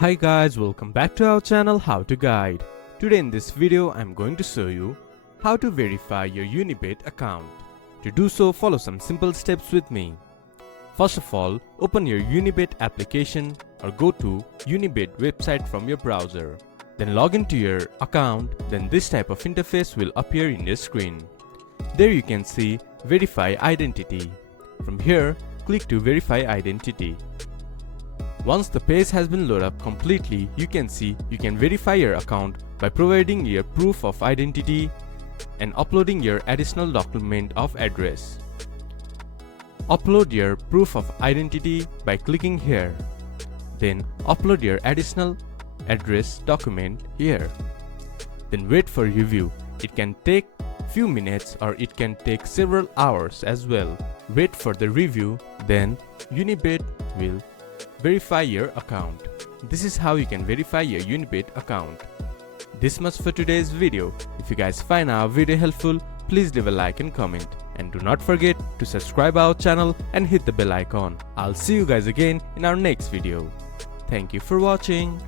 Hi guys, welcome back to our channel How to Guide. Today in this video I'm going to show you how to verify your UniBet account. To do so, follow some simple steps with me. First of all, open your UniBet application or go to UniBet website from your browser. Then log into your account, then this type of interface will appear in your screen. There you can see Verify Identity. From here, click to Verify Identity. Once the page has been loaded up completely, you can see you can verify your account by providing your proof of identity and uploading your additional document of address. Upload your proof of identity by clicking here. Then upload your additional address document here. Then wait for review. It can take few minutes or it can take several hours as well. Wait for the review, then UniBet will verify your account. This is how you can verify your UniBet account. This much for today's video. If you guys find our video helpful, please leave a like and comment. And do not forget to subscribe our channel and hit the bell icon. I'll see you guys again in our next video. Thank you for watching.